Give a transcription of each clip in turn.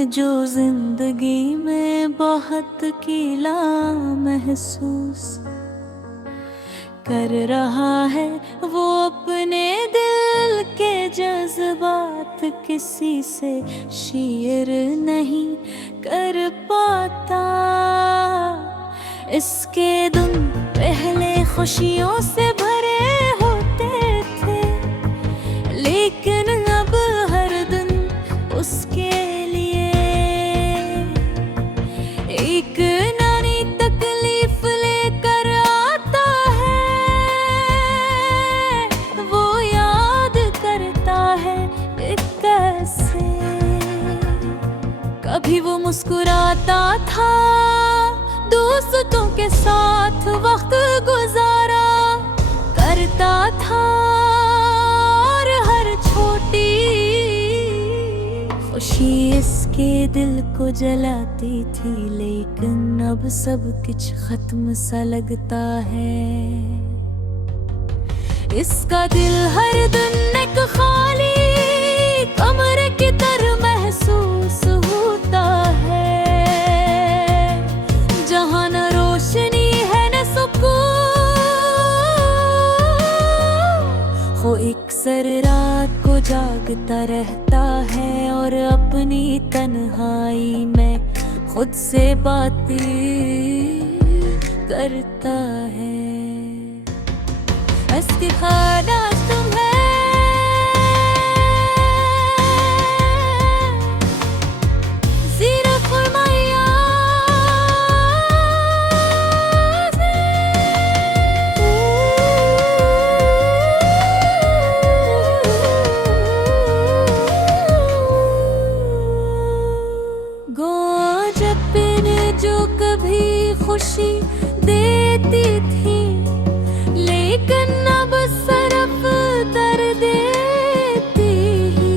जो जिंदगी में बहुत कीला महसूस कर रहा है, वो अपने दिल के जज्बात किसी से शेयर नहीं कर पाता। इसके दिन पहले खुशियों से भरे होते थे, लेकिन अब हर दिन उसके लिए एक नई तकलीफ लेकर आता है। वो याद करता है कैसे कभी वो मुस्कुराता था, दोस्तों के साथ वक्त गुजारा करता था, और हर छोटी खुशी इसके दिल को जलाती थी। लेकिन अब सब कुछ खत्म सा लगता है। इसका दिल हर दिन एक खाली कमरे की तरह महसूस होता है, जहाँ न रोशनी है न सुकून। वो अक्सर रात को जागता रहता है और अपनी तन्हाई में खुद से बातें करता है। अस्की खाना तुम्हें जो कभी खुशी देती थी, लेकिन अब सरफ दर्द देती ही।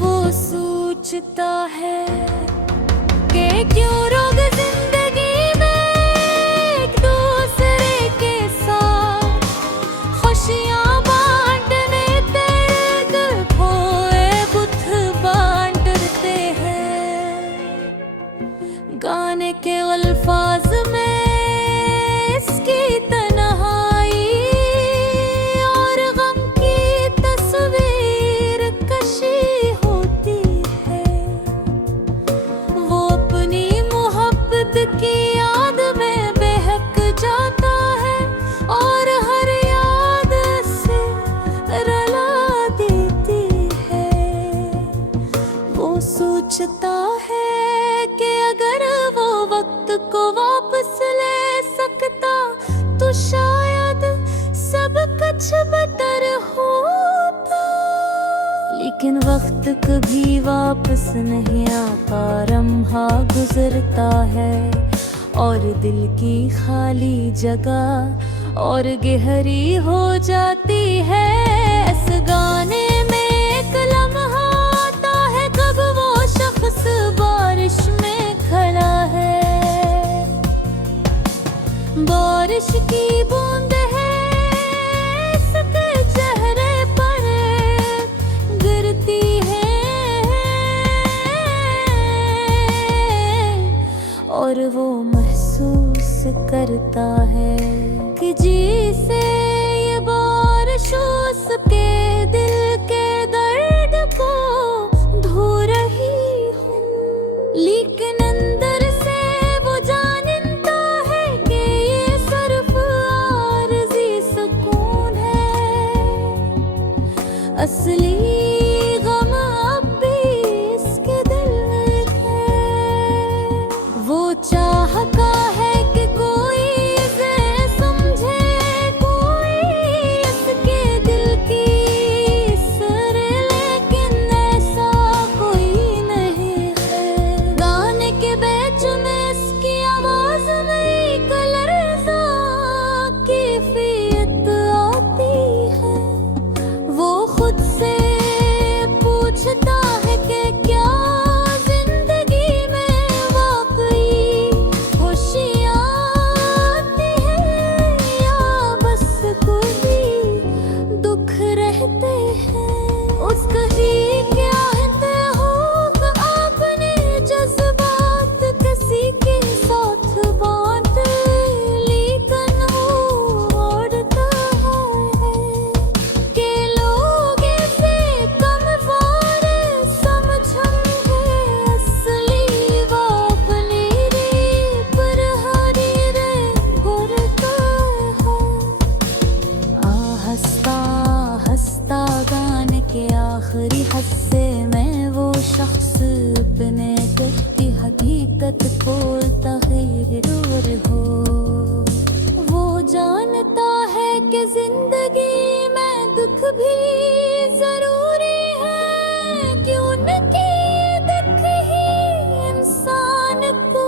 वो सोचता है कि क्यों रोग जिंदगी में एक दूसरे के साथ खुशियाँ बांटने दर्द खोए बुत बांटते हैं। गाने के अल्फाज में इसकी तन्हाई और गम की तस्वीर कशी होती है। वो अपनी मोहब्बत की याद में बहक जाता है और हर याद से रुला देती है। वो सोचता है कि अगर वो वक्त को वापस ले सकता तो शायद सब कुछ बेहतर होता। लेकिन वक्त कभी वापस नहीं आता, लम्हा गुजरता है और दिल की खाली जगह और गहरी हो जाती है। इस गाने में एक लम्हा आता है, कब वो शख्स बारिश में खड़ा है। बारिश की बूंद है इसके चेहरे पर गिरती है, और वो महसूस करता है कि जिसे ये बारिश उसके दिल के दर्द को धो रही हूँ। लेकिन अंदर से वो जानता है कि ये सिर्फ आरज़ी सुकून है। असली गम अब भी इसके दिल में है। वो चाहता है कि कोई इसे समझे, कोई भी जरूरी है कि उनकी दिख ही इंसान को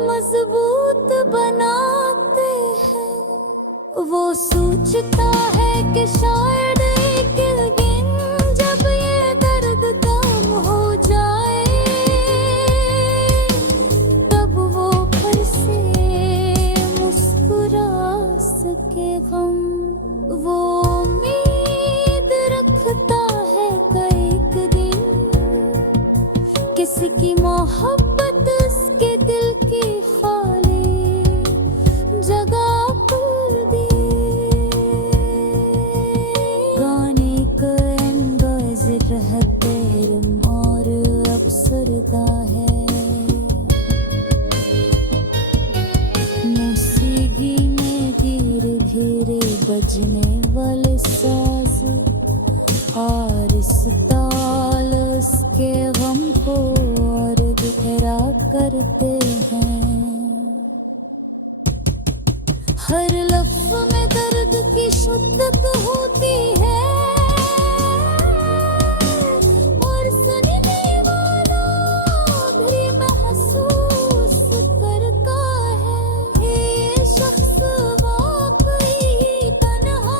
मजबूत बनाते हैं। वो सोचता है कि शायद एक दिन जब ये दर्द कम हो जाए, तब वो फिर से मुस्कुरा सके। गम वो उम्मीद रखता है कि एक दिन किसी की मोहब्बत उसके दिल की खाली जगह पर दे। गाने का अंदाज़ रहतेरम और अफसरदा है। मौसीकी में धीरे धीरे बजने वाले साज और इस ताल उसके गम को और गहरा करते हैं। हर लफ्ज़ में दर्द की शुद्धक होती है और सुनने वाला भी महसूस करता है। ये शख्स वाकई तन्हा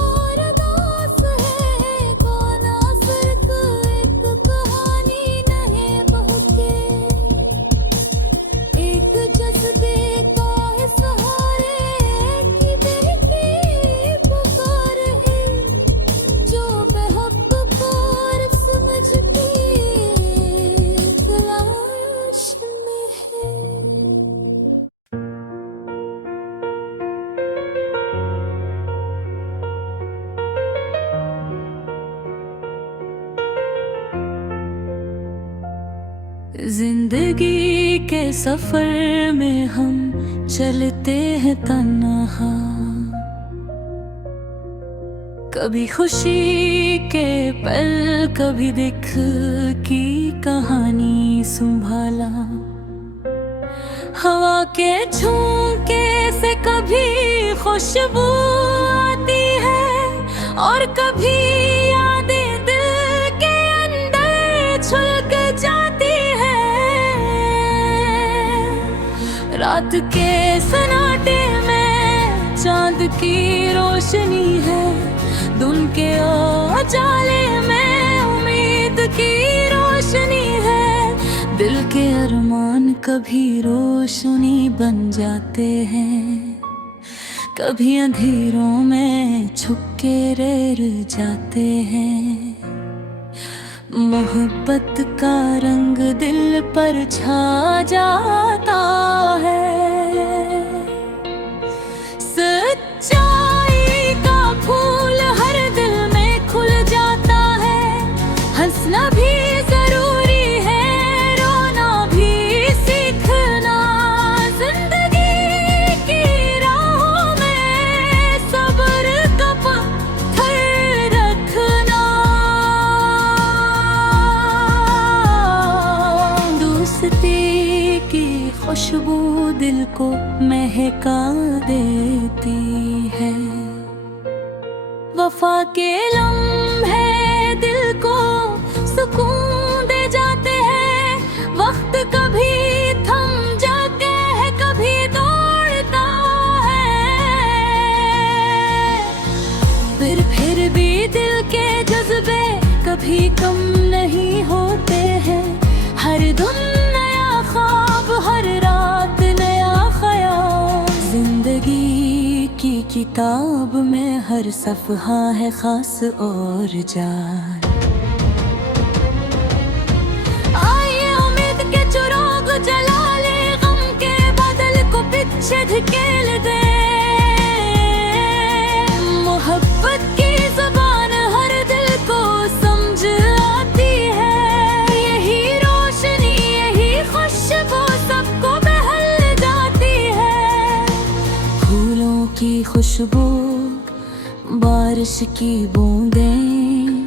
और उदास है। कौन सिर्फ एक कहानी नहीं बहके, एक जज्बे का है सहारे की बहकी पुकार है, जो बेहक और समझती तलाश में है। जिंदगी के सफर में हम चलते हैं तन्हा, कभी खुशी के पल कभी दुख की कहानी संभाला। हवा के झोंके से कभी खुशबू आती है और कभी यादें दिल के अंदर छुलक जाती है। रात के सन्नाटे में चांद की रोशनी है, दिन के उजाले में उम्मीद की रोशनी है। दिल के अरमान कभी रोशनी बन जाते हैं, कभी अंधेरों में छुप के रह जाते हैं। मोहब्बत का रंग दिल पर छा जाता है, सच्चाई का फूल हर दिल में खुल जाता है। हंसना भी जरूरी है, रोना भी सीखना। जिंदगी की राहों में सब्र का पत्थर रखना। दोस्ती की खुशबू दिल को महका देती है। वफा के लम्हे दिल को सुकून दे जाते हैं। वक्त कभी थम जाते है, कभी दौड़ता है, फिर भी दिल के जज्बे कभी कम नहीं होते हैं। हर धुन नया ख्वाब, हर रात नया ख्याल। जिंदगी की किताब में हर सफ़हा है खास और जान। आइए उम्मीद के चिराग जला ले, गम के बादल को पीछे धकेल दे। मोहब्बत की ज़बान हर दिल को समझ आती है। यही रोशनी, यही खुशबू सबको बहल जाती है। फूलों की खुशबू, बारिश की बूंदें,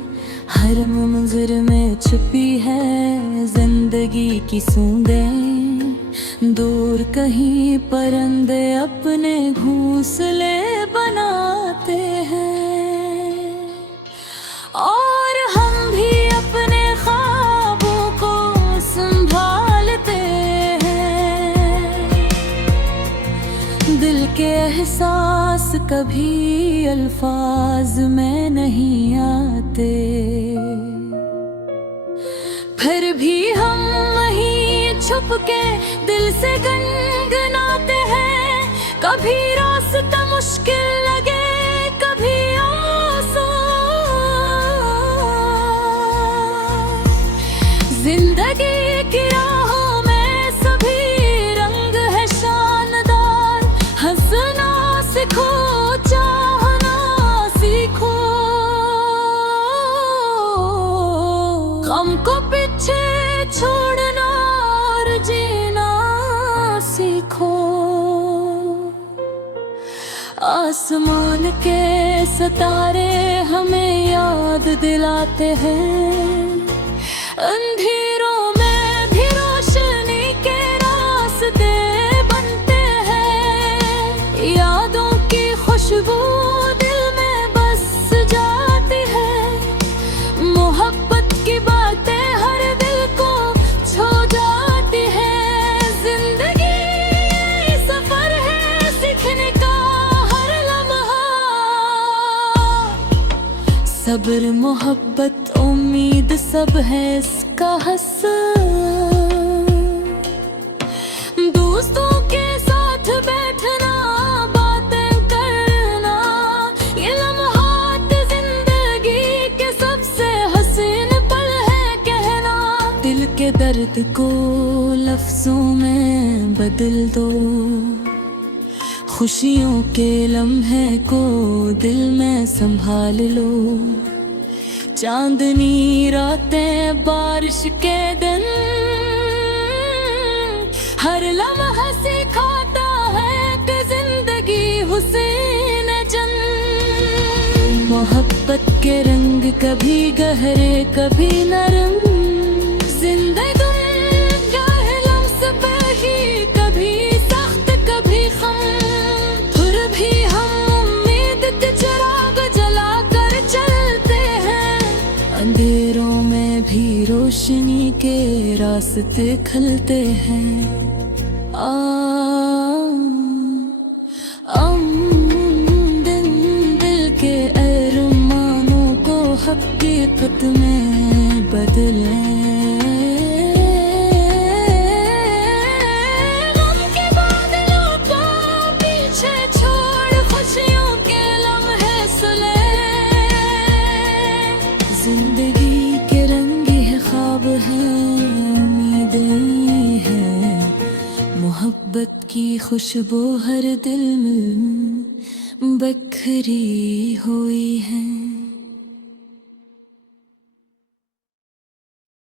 हर मंजर में छुपी है जिंदगी की सूंदें। दूर कहीं परिंदे अपने घोंसले बनाते हैं। के एहसास कभी अल्फाज में नहीं आते, फिर भी हम वहीं छुप के दिल से गुनगुनाते हैं। कभी रास्ता मुश्किल लगे, कभी आसान, जिंदगी की राहों में सभी रंग है शानदार। हंसना सीखो, चाहना सीखो, गम को पीछे छोड़ना और जीना सीखो। आसमान के सितारे हमें याद दिलाते हैं, अंधेरों में भी रोशनी के रास्ते बनते हैं। यादों की खुशबू दिल में बस जाती है, मोहब्बत की बातें हर दिल को छू जाती है। जिंदगी सफर है सीखने का हर लम्हा, सब्र मोहब्बत उम्मीद सब है इसका हस्सा। दोस्तों के साथ बैठना, बातें करना, ये लम्हात जिंदगी के सबसे हसीन पल है कहना। दिल के दर्द को लफ्जों में बदल दो, खुशियों के लम्हे को दिल में संभाल लो। चांदनी रातें, बारिश के दिन, हर लम्हा सिखाता है कि जिंदगी हुस्न जन्नत। मोहब्बत के रंग कभी गहरे कभी नरम, जिंदगी दुनिया है लम्स पे ही, कभी सख्त कभी खम। फिर भी हम उम्मीद के चिराग जला कर चलते हैं, अंधेरों में भी रोशनी के रास्ते खलते हैं। दिल के अरमानों को हकीकत में बदले। गम के बादलों को पीछे छोड़ खुशियों के लम्हे सुले। जिंदगी के रंग है, ख्वाब है, उम्मीदें हैं, मोहब्बत की खुशबू हर दिल में बखरी हुई है।